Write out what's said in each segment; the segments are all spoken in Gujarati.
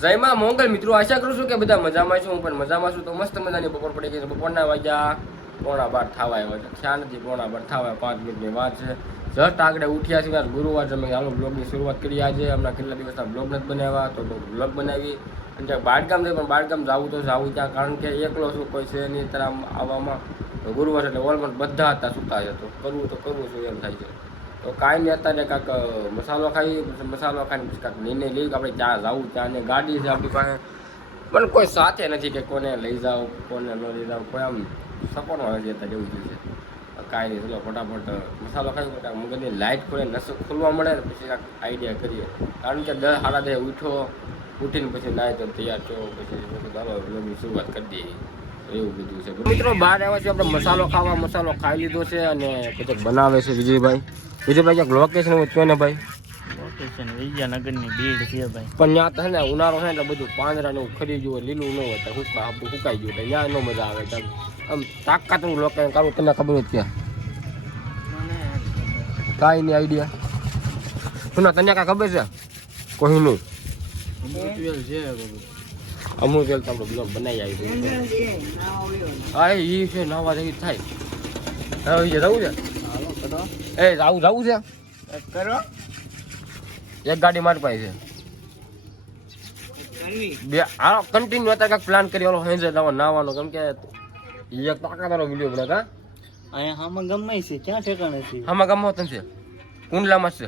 જય માં મોંગલ મિત્રો, આશા કરું છું કે બધા મજામાં છું. હું પણ મજામાં છું. તો મસ્ત મજાની બપોર પડી ગઈ છે. બપોરના વાગ્યા 11:15 થવા આવ્યો છે. ખ્યાલ નથી 11:15 થવા 5 મિનિટની વાત છે. જસ્ટ આગળ ઉઠ્યા છે. ગુરુવાર છે. મેં હાલો બ્લોગની શરૂઆત કરી આજે. હમણાં કેટલા દિવસના બ્લોગ નથી બનાવ્યા, તો બ્લોગ બનાવી. અને ત્યાં બાળગામ છે, પણ બાળગામ જવું તો જવું ત્યાં, કારણ કે એકલો છું, કોઈ છે નહીં તરફ આવવામાં. ગુરુવાર એટલે ઓલમોસ્ટ બધા હતા છૂટા છે, તો કરવું છું એમ થાય છે. તો કાંઈ નહીં, અત્યારે કાંઈક મસાલો ખાઈને પછી કાંઈક નિર્ણય લઈ કે આપણે ત્યાં જવું. ત્યાં ને ગાડી છે આપણી પાસે, પણ કોઈ સાથે નથી કે કોને લઈ જાઓ કોને ન લઈ જાઓ, કોઈ આમ સપોર્ટમાં નથી અત્યારે એવું થયું છે. કાંઈ નહીં, ચલો ફટાફટ મસાલો ખાઈ ફટાફટ મગજની લાઇટ ખોલે, નસો ખોલવા મળે ને પછી કાંઈક આઈડિયા કરીએ. કારણ કે 10 સાડા 10 ઉઠીને પછી નાય તો તૈયાર છો, પછી ચાલો બ્લોગની શરૂઆત કરી દઈએ. એવું બધું છે મિત્રો. બહાર આવ્યા છે આપણે મસાલો ખાવા. મસાલો ખાઈ લીધો છે અને પછી બનાવે છે વિજયભાઈ. ક્યાંક લોકેશન હોય તો ને ભાઈ? લોકેશન વિજયનગરની ભીડ છે ભાઈ. પણ ત્યાં તો છે ને ઉનાળો છે એટલે બધું પાંદરાનું ખરી ગયું, લીલું ન હોય તો સુકાઈ ગયું, એટલે ત્યાં ન મજા આવે. આમ તાકાતનું લોકેશન કાઢું, તમને ખબર નથી ત્યાં કાંઈ નહીં આઈડિયા. શું ના તને કાંઈ ખબર છે? કોઈનું અમુક તેલ તો આપણે બ્લોગ બનાવી આવી. હા એ છે નવા જેવી થાય. હવે જવું છે? એ જવું છે કરો. એક ગાડી મારી પાસે છે, બે આ કન્ટિન્યુ અત્યારે કાંઈક પ્લાન કરી ઓલો હેન્જર નાવાનો, કેમ કે એક તાકાતવાળો વિડીયો બને. કા અહીંયા હામાં ગમાય છે, ક્યાં ઠેકાણે છે? આમાં ગમો છે, કુંડલામાં છે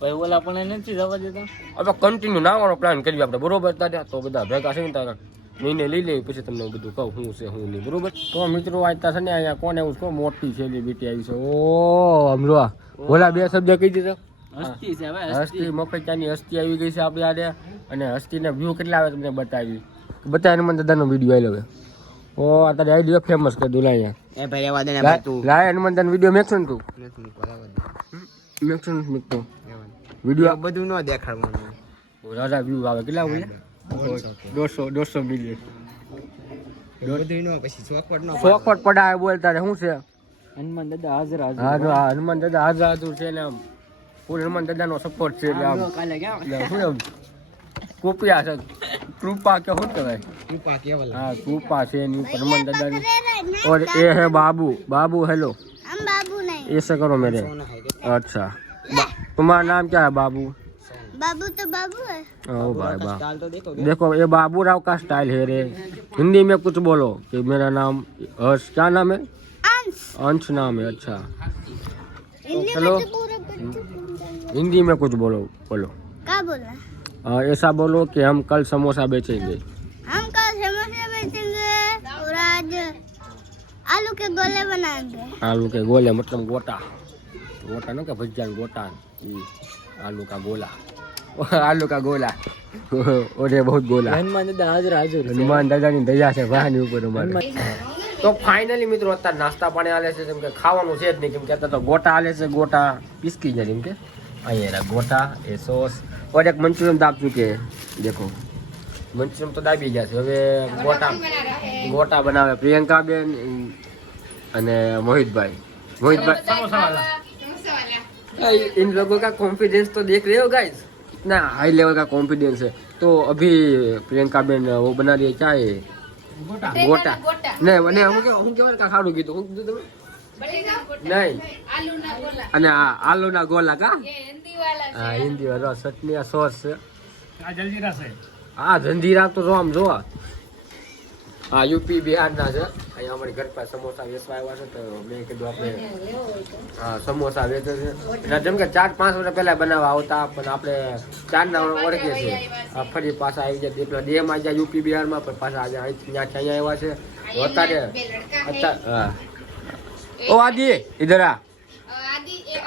ભાઈ. ઓલા પણ નથી જવા દેતા. હવે કન્ટિન્યુ નાવાનો પ્લાન કરીએ આપણે, બરોબર? તારે તો બધા ભેગા છે ને તારા નિર્ણય લઈ લઈએ, પછી તમને બધું કહું શું છે શું નહીં, બરોબર? તો મિત્રો આજતા છે ને અહીંયા કોને એવું છે, મોટી સેલિબ્રિટી આવી છે. ઓ હમણાં ઓલા બે શબ્દ કહી દીધા. હસ્તી છે ભાઈ, હસ્તી મફતિયાની હસ્તી આવી ગઈ છે આપણે આડે. અને હસ્તીને વ્યૂ કેટલા આવે તમને બતાવી હનુમાન દાદાનો વિડીયો આવી. ઓ અત્યારે આઈડિયો ફેમસ કરી દઉં અહીંયા. એ ભાઈ આવા દે તું લાય હનુમાન દાદાનો વિડીયો મેકશો ને તું? મેકશો ને મેકતો વિડીયો બધું ન દેખાડવાનું. રાજા વ્યૂ આવે કેટલા બોલે? 200 મિલિયન. ચોખવટ પડાય બોલતા શું છે? હનુમાન દાદા હાજર હા હનુમાન દાદા હાજર છે ને આમ ફૂલ હનુમાન દાદાનો સપોર્ટ છે. એટલે આમ કાલે ક્યાં શું એમ કૃપા છે, કૃપા કે શું કહેવાય? કૃપા કેવલ. हाँ कृपा से हनुमान दादा की। और ये है बाबू हेलो। हम बाबू नहीं, ऐसे करो मेरे। अच्छा तुम्हारा नाम क्या है? बाबू तो बाबू है। ओ भाई बाबू देखो ये बाबू राव का स्टाइल है रे। हिंदी में कुछ बोलो कि मेरा नाम हर्ष, क्या नाम है? अंश नाम है। अच्छा चलो हिंदी में कुछ बोलो। क्या बोला? ऐसा बोलो कि हम कल समोसा बेचेंगे। हम कल समोसे बेचेंगे और आज आलू के गोले बनाएंगे। आलू के गोले मतलब गोटा ना क्या भजिया गोटा, आलू का गोला आलू का गोला और ये बहुत गोला। હનુમાન દાદા હાજર હનુમાન દાદાની દયા છે ભાની ઉપર અમારે. તો ફાઇનલી મિત્રો અત્યારે નાસ્તા પાણી હાલે છે, કેમ કે ખાવાનું છે જ નહીં, કેમ કે અત્યારે તો ગોટા હાલે છે. ગોટા પીસકી જાય, કેમ કે અહીંયા ગોટા એ સોસ और एक मंचूरियन दाब चुके हैं. देखो मंचूरियन तो दाबी ગયા છે. હવે ગોટા બનાવે પ્રિયંકા બેન અને મોહિતભાઈ. इन लोगों का कॉन्फिडेंस तो देख रहे हो गाइस, कितना हाई लेवल का कॉन्फिडेंस है. तो अभी प्रियंका बेन वो बना रही है क्या है? गोटा नहीं હું કેવા કા ખાડું કીધું હું કીધું તમે નહીં અને આલુના ગોલા કા હા હિન્દી વાળો ચટણી સોસ છે. હા જંજીરા તો જો આમ જો હા યુપી બિહારના છે. અહીંયા અમારી ઘર પાસે સમોસા વેચવા આવ્યા છે, તો મેં કીધું આપણે હા સમોસા વેચે છે. એટલે જેમ કે 4-5 વર્ષ પહેલા બનાવવા આવતા, પણ આપણે 4 ઓળખે છે. ફરી પાછા આવી જાય પેલા દેહમાં જાય યુપી બિહારમાં, પણ પાછા આજે અહીંયા આવ્યા છે. અત્યારે હા ओ आदि इधर आ,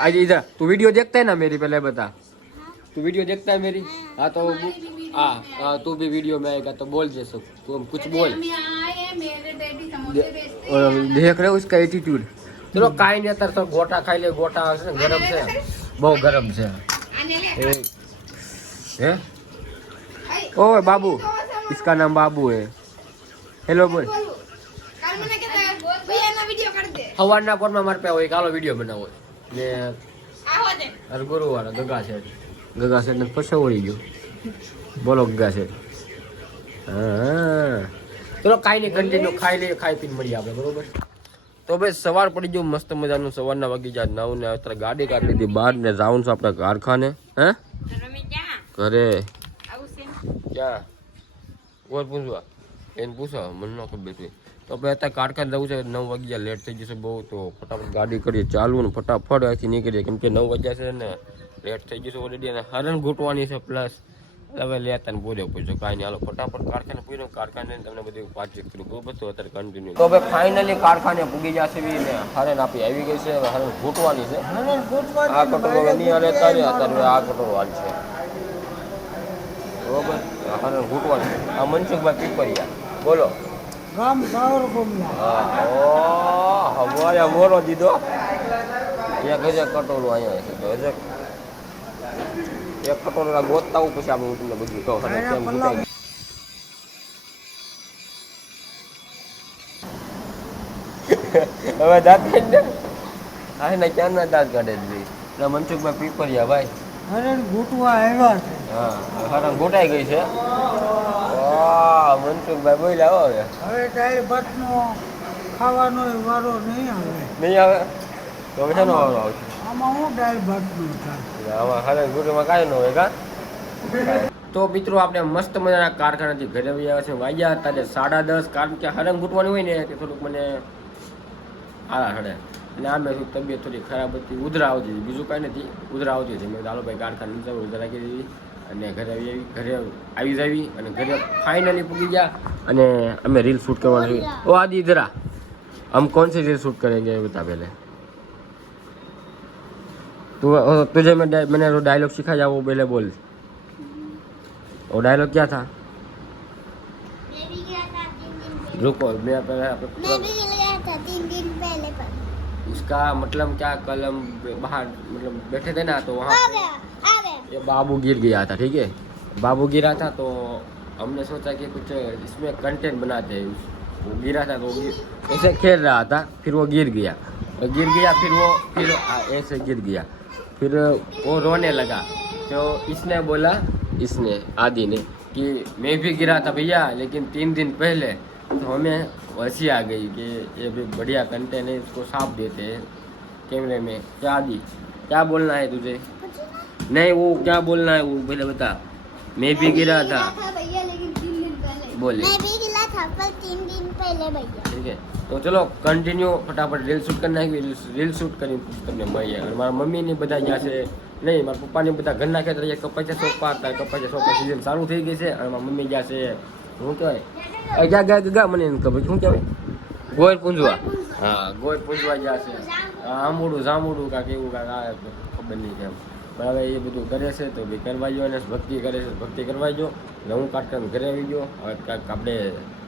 आदि इधर. तू वीडियो देखता है ना मेरी? पहले बता, तू वीडियो देखता है मेरी? हाँ तो हाँ तू भी वीडियो में आएगा तो बोल जैसे तू कुछ बोल. देख रहे हो इसका एटीट्यूड. चलो काई नहीं, અત્યારે તો ગોટા ખાઈ લે. ગોટા છે ને ગરમ છે, બહુ ગરમ છે. હે ओए बाबू, इसका नाम बाबू है. हेलो बोल. સવારના પોરમાં મારે પાસે હોય કાલો વિડીયો બનાવો ને ગુરુવાર ગગા છે ને પછી વળી ગયો બોલો ગગા છે. હા ચલો કાંઈ નહીં, કન્ટિન્યુ ખાઈ લઈએ, ખાઈ પીને મળીએ આપણે, બરોબર. તો ભાઈ સવાર પડી ગયું મસ્ત મજાનું, સવારના વાગી જાય 9 ને. અત્યારે ગાડી કાઢી લીધી બહાર ને જાઉં છું આપણે કારખાને. હે ઘરે ક્યાં કોર પૂછવા એને પૂછો, મને ન ખબર છે. તો ભાઈ અત્યારે કારખાને જવું છે, 9 વાગી જાય, લેટ થઈ જશે બહુ. તો ફટાફટ ગાડી કરીએ ચાલુ ને ફટાફટ અહીંથી નીકળીએ, કેમ કે 9 વાગ્યા છે ને લેટ થઈ જશે ઓલરેડી, અને હરણ ઘૂંટવાની છે પ્લસ હવે લેતા ને પૂર્યો પૂછો કાંઈ નહીં. હાલો ફટાફટ કારખાને પૂર્યો, કારખાને તમને બધું વાતચીત કર્યું બરોબર. તો અત્યારે કન્ટિન્યુ. તો હવે ફાઇનલી કારખાને પૂગી જશે ને હરણ આપી આવી ગઈ છે. હવે હરણ ઘૂંટવાની છે. આ કટોરો હવે નહીં હાલે અત્યારે આ કટોરો હાલ છે બરોબર. હરણ ઘૂંટવાની. આ મનસુખભાઈ પીપરિયા બોલો. ગામ સાવર બોમ્યા. હા હવારે મોરો દીધો. એક હજાર કટોરો અહીંયા છે. તો હજાર એક કટોરા ગોતતા હું પછી આપણે હું તમને બધું કહું. હવે દાંત કાઢી દે. હા ને ક્યાં ના દાંત કાઢે જ એટલે મનસુખભાઈ પીપરિયા ભાઈ હરણ ઘૂંટવા આવ્યા છે. હા હરણ ઘૂંટાઈ ગઈ છે. વાહ મનસુખભાઈ બોલ્યા હવે દાળ ભાતનો ખાવાનો વારો નહીં આવે. નહીં આવે તો હવે શેનો વારો આવશે? આમાં હું દાળ ભાતનું થાય. આમાં હરણ ઘૂંટમાં કાંઈ ન હોય કા. તો મિત્રો આપણે મસ્ત મજાના કારખાનાથી ઘરે આવ્યા છે. વાગ્યા અત્યારે 10:30, કારણ કે હરણ ઘૂંટવાની હોય ને તે થોડુંક મને આળા ચડે. અને આમે શું તબિયત થોડી ખરાબ હતી, ઉધરા આવતી હતી, બીજું કાંઈ નથી, ઉધરા આવતી હતી. મેં ચાલો ભાઈ કારખાને જવું, ઉધરા રાખી દીધી અને ઘરે આવી જાવી અને ઘરે ફાઇનલી પૂગી ગયા. અને અમે રીલ શૂટ કરવાનું છે. ઓ આદિ ઇધરા हम कौन सी रील शूट करेंगे ये बता पहले. तुझे मैंने जो डायलॉग सिखाया वो पहले बोल. वो डायलॉग क्या था? मैं भी गया था 3 दिन पहले. रुको मैं मैं भी गया था 3 दिन पहले पर. इसका मतलब क्या, कल हम बाहर मतलब बैठे थे ना तो वहाँ आ गया. ये बाबू गिर गया था. ठीक है, बाबू गिरा था तो हमने सोचा कि कुछ इसमें कंटेंट बनाते हैं. वो गिरा था तो ऐसे खेल रहा था, फिर वो गिर गया फिर ऐसे गिर गया, फिर वो रोने लगा. तो इसने बोला, इसने आदि ने कि मैं भी गिरा था भैया, लेकिन 3 दिन पहले. तो हमें हंसी आ गई कि ये भी बढ़िया कंटेंट है, इसको साफ देते हैं कैमरे में. क्या आदि क्या बोलना है तुझे? नहीं वो क्या बोलना है वो पहले बता. मैं भी गिरा था भैया, लेकिन 3 दिन पहले. बोले मैं भी गिरा था पर 3 दिन पहले भैया. ठीक है. तो चलो કન્ટિન્યુ ફટાફટ રીલ શૂટ કરી નાખી. રીલ શૂટ કરીને તમને મળીએ. અને મારા મમ્મીની બધા જ્યાં છે નહીં, મારા પપ્પાની બધા ઘરના ખેતર કપાસના સોંપા હતા. કપાસના સોંપા સિઝન ચાલુ થઈ ગઈ છે. અને મારા મમ્મી જ્યાં છે શું કહેવાય ગા મને એને ખબર શું કહેવાય, ગોળ પૂંજવા. હા ગોળ પૂંજવા જ્યાં છે આંબુડું જાંબુડું કાંક એવું કાંક આ ખબર નહીં કેમ. પણ હવે એ બધું કરે છે તો ભાઈ કરવા ગયો, અને ભક્તિ કરે છે ભક્તિ કરવા ગયો. એટલે હું કાઢતા ઘરે આવી ગયો. હવે કાંઈક આપણે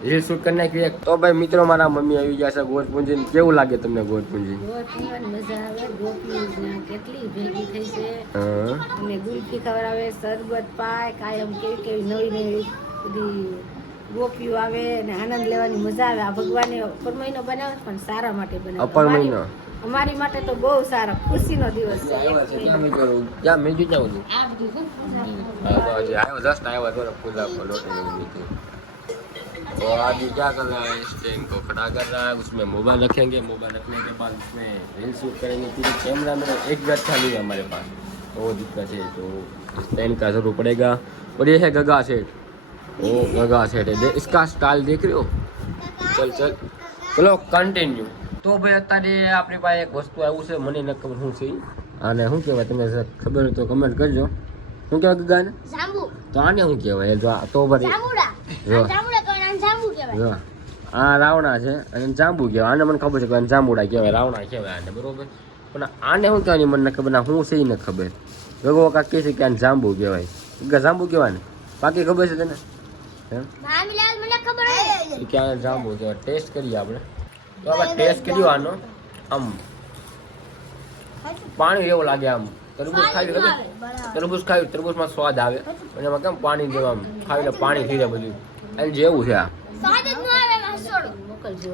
રીલ શૂટ કરી નાખીએ. તો ભાઈ મિત્રો મારા મમ્મી આવી ગયા છે ગોળ પૂંજીને. કેવું લાગે તમને ગોળ પૂંજી? ગોળ પીવાની મજા આવે. ગોપી કેટલી ભેગી થઈ છે. હા અને ગુલ્ફી ખવડાવે, શરબત પાય, કાયમ કેવી કેવી નવી નવી બધી ગોપીઓ આવે અને આનંદ લેવાની મજા આવે. આ ભગવાને અપર મહિનો બનાવે પણ સારા માટે બનાવે. અપર મહિનો અમારી માટે તો બહુ સારા ખુશીનો દિવસ છે. ક્યાં મેં ક્યાં હતું? આ બધું આવ્યો જસ્ટ આવ્યો तो पूजा को लौटे तो आज क्या कर रहा है, स्टैंड को खड़ा कर रहा है, उसमें मोबाइल रखेंगे. मोबाइल रखने के बाद उसमें रील शूट करेंगे. फिर कैमरा में एक भी अच्छा नहीं है हमारे पास, तो वो दिक्कत है. तो स्टैंड का जरूर पड़ेगा. और ये है गगा सेट. वो गगा सेट है, इसका स्टाइल देख रहे हो. चल चल चलो કન્ટિન્યુ. તો ભાઈ અત્યારે આપણી પાસે એક વસ્તુ આવ્યું છે, મને ન ખબર શું છે અને શું કહેવાય, તમને ખબર હોય તો કમેન્ટ કરજો. શું કહેવાય ગગાને? જાંબુ. તો આને શું કહેવાય? જો તો ભરી જાંબુડા. જો જાંબુડા કોણ જાંબુ કહેવાય. જો આ રાવણા છે અને જાંબુ કહેવાય. આને મને ખબર છે કે આને જાંબુડા કહેવાય, રાવણા કહેવાય આને, બરોબર. પણ આને શું કહેવાય મને ન ખબર, ના શું છે એ ન ખબર. ગગો કાક કહે છે કે આને જાંબુ કહેવાય. ગગા જાંબુ કહેવાય ને, બાકી ખબર છે તને? ભામીલાલ મને ખબર છે કે આને જાંબુ કહેવાય. ટેસ્ટ કરીએ આપણે. તો આપણે ટેસ્ટ કર્યો આનો. આમ પાણી એવું લાગે. આમ તરબૂચ ખાવી, તરબૂચ ખાવી, તરબૂચમાં સ્વાદ આવે અને એમાં કેમ પાણી જેવા આમ ખાવી એટલે પાણી થઈ જાય બધું. અને જેવું છે આ સ્વાદ જ ન આવે મસોડો. મોકલજો.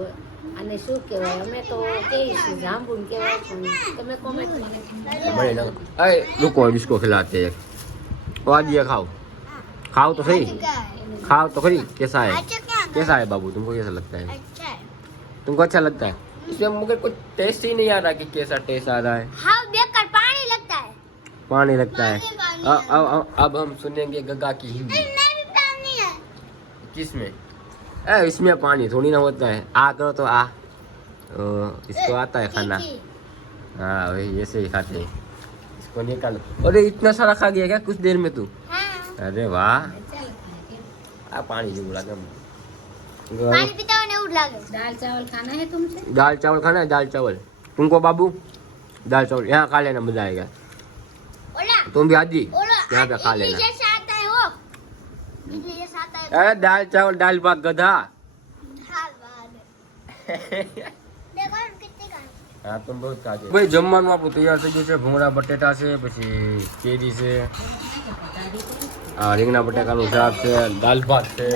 અને શું કહેવાય, અમે તો કહીશું જાંબુ કહેવાય પણ તમે કોમેન્ટ મળે ના. અરે રૂકો, इसको खिलाते हैं. वो आज ये खाओ, खाओ तो सही, अच्छा है, खाओ तो खरी। कैसा है, अच्छा क्या है? कैसा है बाबू, तुमको कैसा लगता है? अच्छा है। तुमको अच्छा लगता है? इसमें मुझे कुछ टेस्ट ही नहीं आ रहा कि कैसा टेस्ट आ रहा है। हाँ बेकार पानी लगता है। पानी लगता है। पानी अब हम सुनेंगे गगा की हिंदी। नहीं भी पानी है। किसमें? इसमें पानी थोड़ी ना होता है। आ करो तो आ। इसको आता है खाना। जी, हाँ वही ऐसे ही खाते हैं। इसको निकालो। अरे इतना सारा खा गया क्या कुछ देर में तू? हाँ। अरे वाह। आ पानी जो बोला पानी पीता हुआ नहीं उठ लागे। दाल चावल खाना है तुमसे? दाल चावल खाना है, दाल चावल। तुमको बाबू दाल चावल यहाँ खा लेना, मजा आएगा। ओला तुम भी आजी ओला यहाँ पे खा इडली लेना। जैसा आता है वो, इडली जैसा आता है। अरे दाल चावल दाल भात गधा। हाल बाल देखो कितनी खानी। હા પણ બહુ તાજે ભાઈ જમવાનું આપણું તૈયાર થઈ ગયું છે. ભૂંગળા બટેટા છે, પછી કેરી છે, આ રીંગણા બટાકાનું શાક છે, દાલ ભાત છે,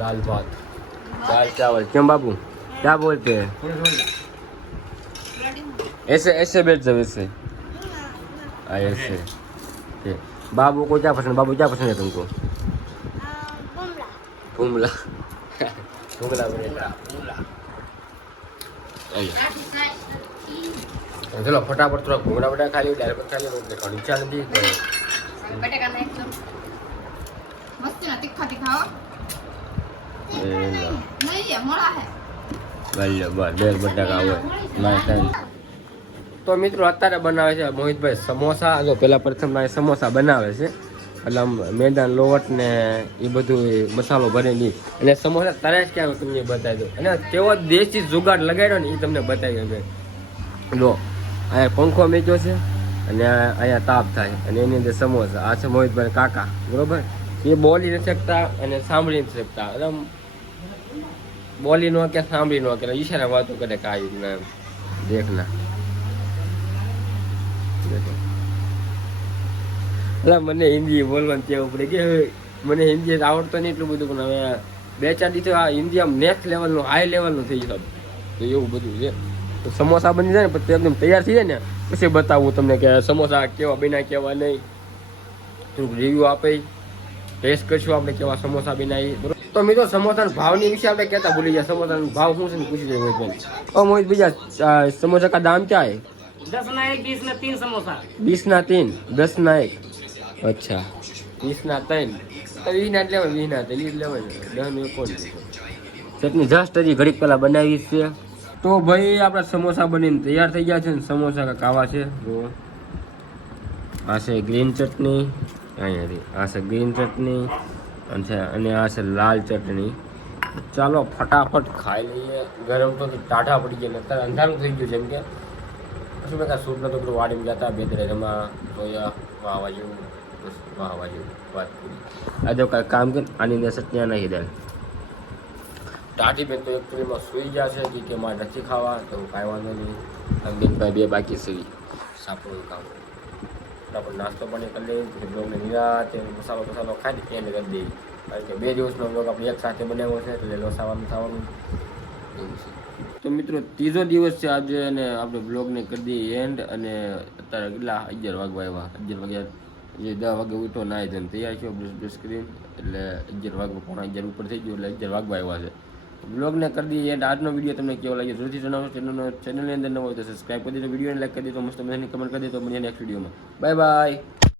दाल भात, दाल चावल। क्यों बाबू क्या बोलते हैं? ऐसे ऐसे बैठ जाओ, ऐसे ऐसे। बाबू को क्या पसंद, बाबू क्या पसंद है तुमको? बुमला भूमला भूंगला बटेटा भूंगला। चलो फटाफट थोड़ा भूंगड़ा बटाका खा लियो, दाल भात खा लियो, એટલે ઘણી ઈચ્છા નથી બટેકા નાખજો. મસ્ત ના તીખા તીખા હો. નહીં મોળા હે. બેલ બટાકા હોય નાસ્તા। તો મિત્રો અત્યારે બનાવે છે મોહિતભાઈ સમોસા। જો પેલા પ્રથમ સમોસા બનાવે છે, એટલે આમ મેદાન લોટ ને એ બધું મસાલો ભરેલી, અને સમોસા તરે જ ક્યાં તમને બતાવી દો, અને કેવો દેશી જુગાડ લગાડ્યો ને એ તમને બતાવી દે। જો અહીંયા પંખો મેચ્યો છે, અને અહીંયા તાપ થાય, અને એની અંદર સમોસા। આ છે મોહિતભાઈ કાકા, બરોબર? એ બોલી નથી શકતા અને સાંભળી નથી શકતા, એટલે આમ બોલી નો કે સાંભળી નો કે ઈશારા વાતો કરે કાંઈ ના, દેખના। એટલે મને હિન્દી બોલવાનું કેવું પડે કે મને હિન્દી આવડતો નહીં એટલું બધું, પણ હવે 2-4 દિવસ આ હિન્દી આમ નેક્સ્ટ લેવલનું હાઈ લેવલનું થઈ ગયું, તો એવું બધું છે। તો સમોસા બની જાય ને પછી એકદમ તૈયાર થઈ જાય ને પછી બતાવું તમને કે સમોસા કેવા બન્યા કેવા નહીં, થોડુંક રિવ્યૂ આપે, ટેસ્ટ કરશું આપણે કેવા સમોસા બનાવી, બરોબર? તો મિત્રો સમોસાના ભાવની વિશે આપણે કહેતા ભૂલી ગયા। સમોસાનો ભાવ શું છે ને પૂછી દઈએ મોહિતભાઈ। ઓ મોહિત भैया, समोसा का दाम क्या है? 10 ना 1 20 ना 3 समोसा। 20 ના 3, 10 ના 1। અચ્છા 20 ના 3, 20 ના લેવાય, 20 ના 3 લેવાય, 10 નું કોણ? ચટણી જસ્ટ હજી ઘડીક પહેલા બનાવી છે। તો ભાઈ આપણા સમોસા બનીને તૈયાર થઈ ગયા છે ને સમોસા કાવા છે। જો આ છે ગ્રીન ચટણી, અહીંયાથી આ છે ગ્રીન ચટણી, અને આ છે લાલ ચટણી। ચાલો ફટાફટ ખાઈ લઈએ। ગરમ તો ટાઢા પડી ગયા, અત્યારે અંધારું થઈ ગયું છે, એમ કે શું મેં કાંઈ સૂટ નતો પેલું વાડીમાં ગયા હતા, 2 રમા જોયા, વાવા જેવું, બસ વાવા જેવું, વાત પૂરી। આ જો કાંઈ કામ કર, આની અંદર ચટણી નાખી દે। ટાઢી બેન તો એકચુઅલીમાં સૂઈ ગયા છે કે મારે નથી ખાવા, તો કાંઈ વાંધો નહીં, બેનભાઈ 2 બાકી છે સાપડું કામ। આપણે નાસ્તો પણ કરી લઈએ, પછી બ્લોગને નિરાતે મસાલો ખાઈને એને કરી દઈએ, કારણ કે 2 દિવસનો બ્લોગ આપણે એક સાથે બનાવ્યો છે, એટલે લોસાવાનું થવાનું એવું છે। તો મિત્રો 3જો દિવસ છે આજે, અને આપણે બ્લોગને કરી દઈએ એન્ડ। અને અત્યારે કેટલા 11 વાગવા આવ્યા, 11 વાગ્યા, જે 10 વાગે ઉઠો નાય ધન તૈયાર થયો, બ્રશ કરીને, એટલે 11 વાગવા, પોણા 11 ઉપર થઈ ગયું, એટલે 11 વાગવા આવ્યા છે। બ્લોગને કરી દઈએ એન્ડ। આજનો વિડીયો તમને કેવો લાગ્યો જરૂરથી જણાવો। ચેનલની અંદર ન હોય તો સબસ્ક્રાઈબ કરી દેજો, વિડીયોને લાઈક કરી દેજો, મસ્ત મજાની કમેન્ટ કરી દેજો। મળીએ નેક્સ્ટ વિડીયોમાં, બાય બાય।